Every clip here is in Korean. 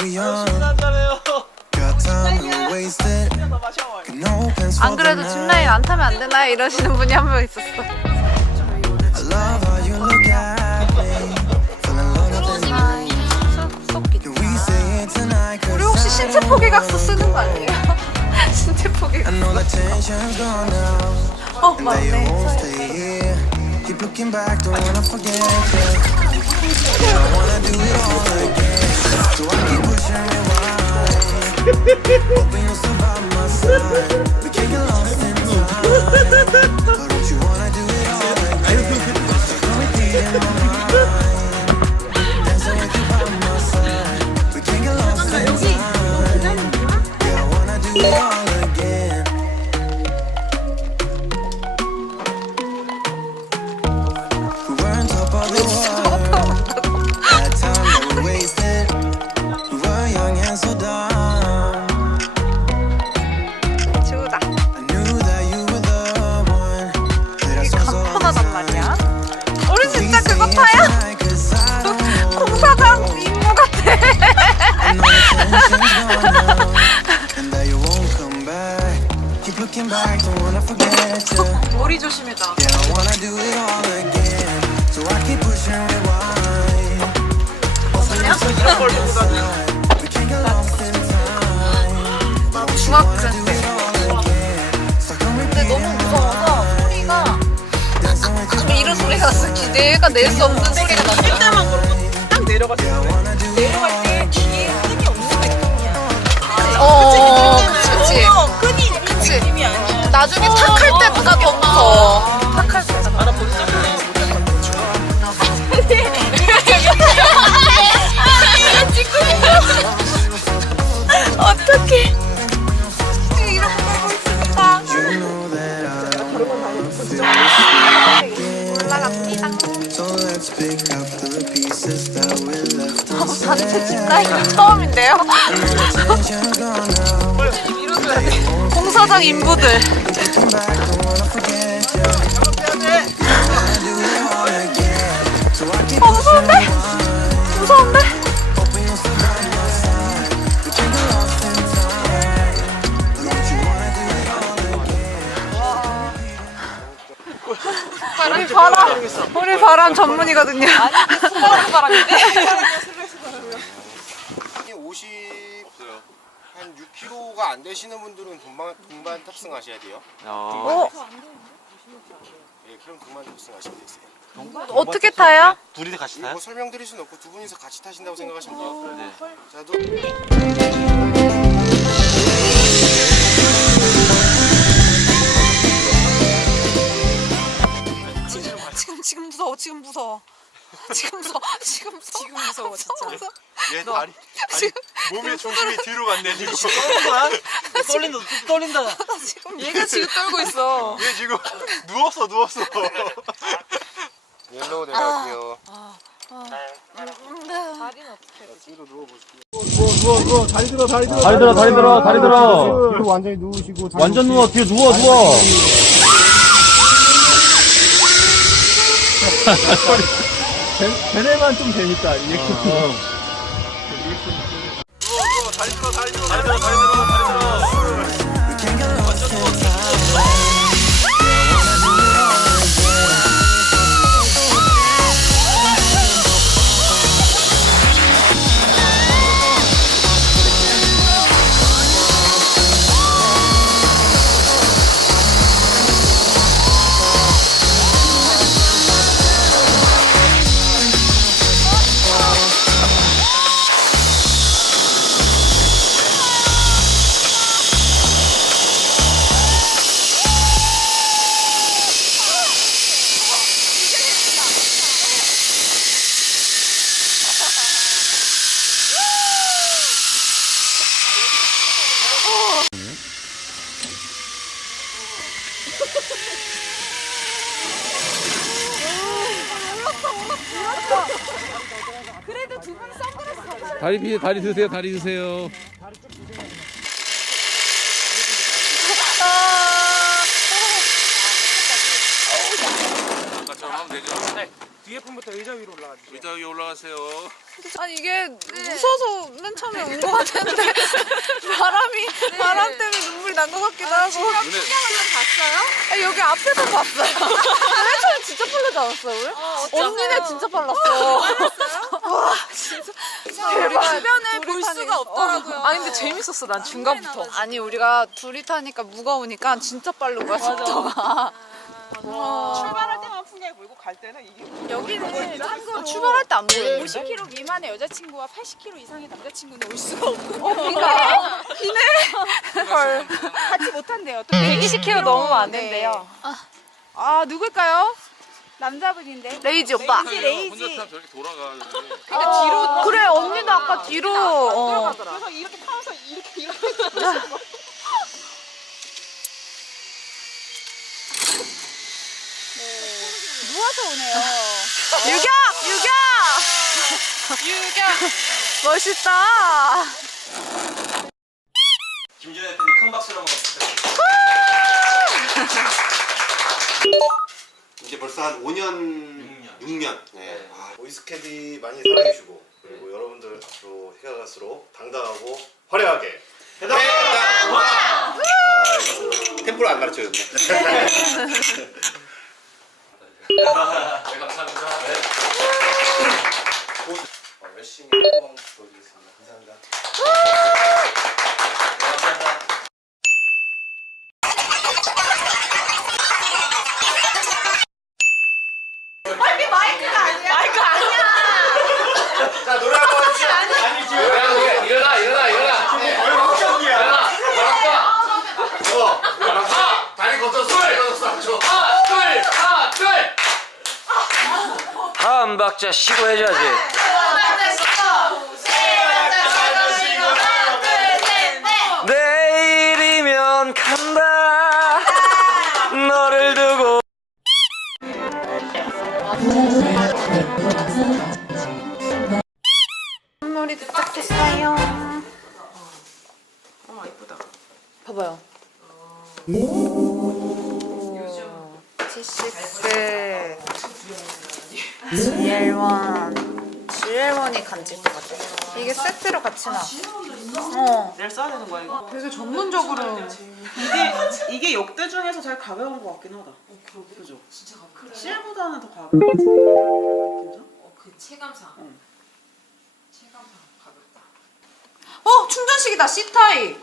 Got time 안 the 그래도 night. 짚라인 안 타면 안 되나요? 이러시는 분이 한 명 있었어. I love how you look at me. Feeling longer than you. Can we say it tonight? 우리 'Cause 혹시 신체 포기각서 쓰는 거 아니에요? 신체 I 포기각서. know the tension's gone now. 어 맞네. won't stay here. Keep looking back, don't wanna forget you. Yeah, I wanna do it all again. Hoping you'll survive my side. We can't get lost in time. But don't you wanna 이런 걸 보고 다니. 근데 너무 무서워서 소리가. 좀 이런 소리가 났어. 내가 낼 수 없는 소리가 났어. 그때만 그러고 딱 내려갔을 때. 내려갈 때 뒤에 끈이 없는 느낌이야. 어, 그치, 그치. 어, 끈이 그치. 느낌이 아니야. 나중에 탁할 때가 더 무서워. 어떡해. 지금 이러고 보고. 올라갑니다. Left 단체. 짚라인 처음인데요? 공사장 인부들. 우리 바람, 우리 바람 전문이거든요. 바람인데? 50, 한 6kg가 안 되시는 분들은 동반, 동반 탑승하셔야 돼요. 어, 예, 그럼 동반 탑승하시면 되세요. 어떻게 타요? 둘이 같이 타요? 뭐 설명드릴 수는 없고 두 분이서 같이 타신다고 생각하시면 돼요. 네. 자, 너, 무서워. 진짜. 얘 다리 지금 몸의 중심이 뒤로 갔네 지금 떨는 거야? 떨린다 떨린다 지금 얘가 지금 떨고 있어. 얘 지금 누웠어 누웠어 옐로우 내려갈게요. 다리 들어 다리 들어 다리 들어 뒤로 완전히 누우시고. 완전 누워 뒤에 누워 누워 걔 네만 좀 재밌다. 이게. 다 다리 비 다리 드세요 다리 드세요 아까처럼 하면 되죠? 뒤에 분부터 의자 위로 올라가 주세요. 의자 위에 올라가세요. 아니 이게 무서워서 맨 처음에 온 것 같았는데 바람이 바람 때문에 눈물이 난 것 같기도 하고 눈에 아, 여기 앞에서 봤어요 맨 처음에 진짜 빨라지 않았어요 우리? 언니네 진짜 빨랐어 와 진짜. 대박. 주변에 볼 수가 없더라고요. 아니 근데 재밌었어 난 중간부터. 아니 우리가 둘이 타니까 무거우니까 진짜 빠른 거야 속도가. 출발할 때만 풍경이 보이고 갈 때는 이게 여기는 참고로 출발할 때 안 보이는데 50kg 미만의 여자친구와 80kg 이상의 남자친구는 올 수가 없고. 어, 비가 비네. 헐. 같이 못한대요. 또 120kg 넘으면 안 네. 된대요. 아 누굴까요? 남자분인데. 레이지 오빠. 레이지, 혼자 레이지. 타면 저렇게 돌아가. 그러니까 뒤로 그래 언니도 아까 뒤로. 어. 그래서 이렇게 타면서 이렇게 이렇게 누워서 오네요. 유격 유격 유격 멋있다. 김준현 대표님 큰 박수로 한번 부탁드립니다. 벌써 한 5년, 6년. 6년. 네. 네. 아, 보이스캐디 많이 사랑해주고 그리고 여러분들 앞으로 해가 갈수록 당당하고 화려하게 해당! 아, 템포를 안 가르쳐줬네. 네, 감사합니다. 네. 어, 열심히 활동 보여드리겠습니다. 감사합니다. 네, 감사합니다. 자, 노래 한번 해주세요. 아니, 지금. 일어나 일어나 일어나. 거의 확정이야. 어. 하나 다리 걷어서 다리 걷어서 줘. 하나 둘 하나 둘. 한 박자 쉬고 해줘야지. GL1 GL1이 간질 것 같아. 이게 세트로 같이 나와 어. 내일 써야 되는 거야 이거? 되게 전문적으로. 이게 이게 역대 중에서 제일 가벼운 것 같긴 하다. 그죠? 진짜 가벼워. 실보다는 더 가벼워. 느낌상? 그 체감상. 체감상 가볍다. 어 충전식이다. C타입.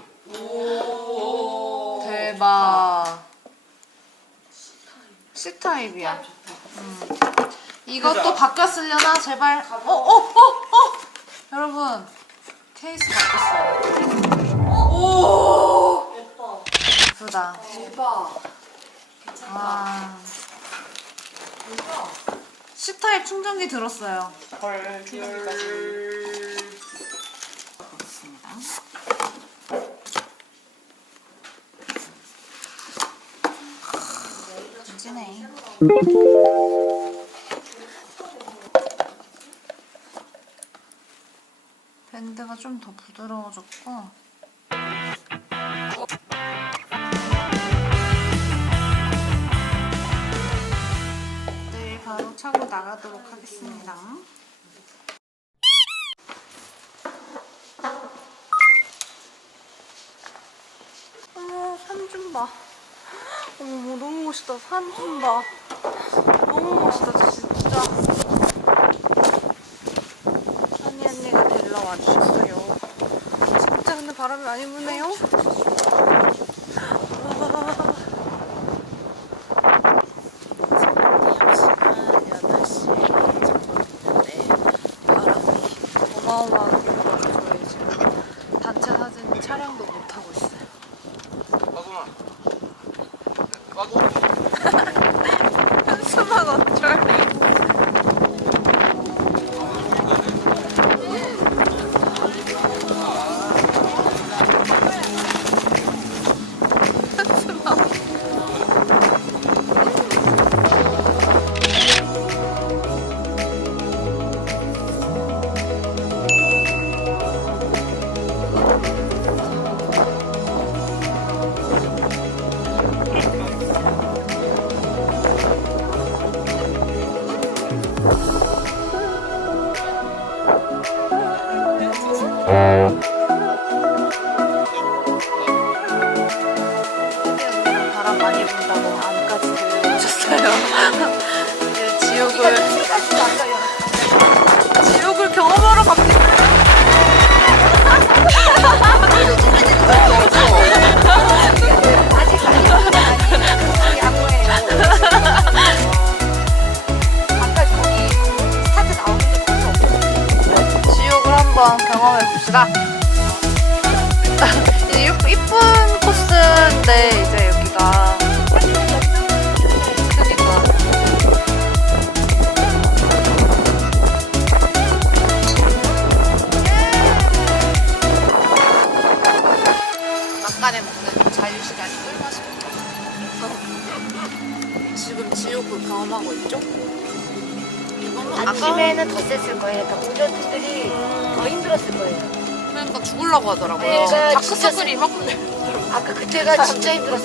대박. C타입이야. 음. 이것도 바뀌었으려나? 제발. 어어어어 어, 어. 여러분 케이스 바뀌었어요. 오! 예쁘다. 대박 아. C타입 충전기 들었어요. 헐 충전기까지. 있습니다. 진지네. 밴드가 좀 더 부드러워졌고 내일 바로 차고 나가도록 하겠습니다. 어머 산 좀 봐. 어머 너무 멋있다. 산 좀 봐. 너무 멋있다 진짜. 산이 언니가 데리러 와주셨어요. 바람이 많이 부네요. 촬영도 못 하고 있어요. 빠구마. 빠구. 한숨만 어쩔. 한번 경험해 봅시다. 이- 이쁜 코스인데 이제 죽으려고 하더라고요. 그러니까 다크서클이 막 아까 그때가 진짜. 그래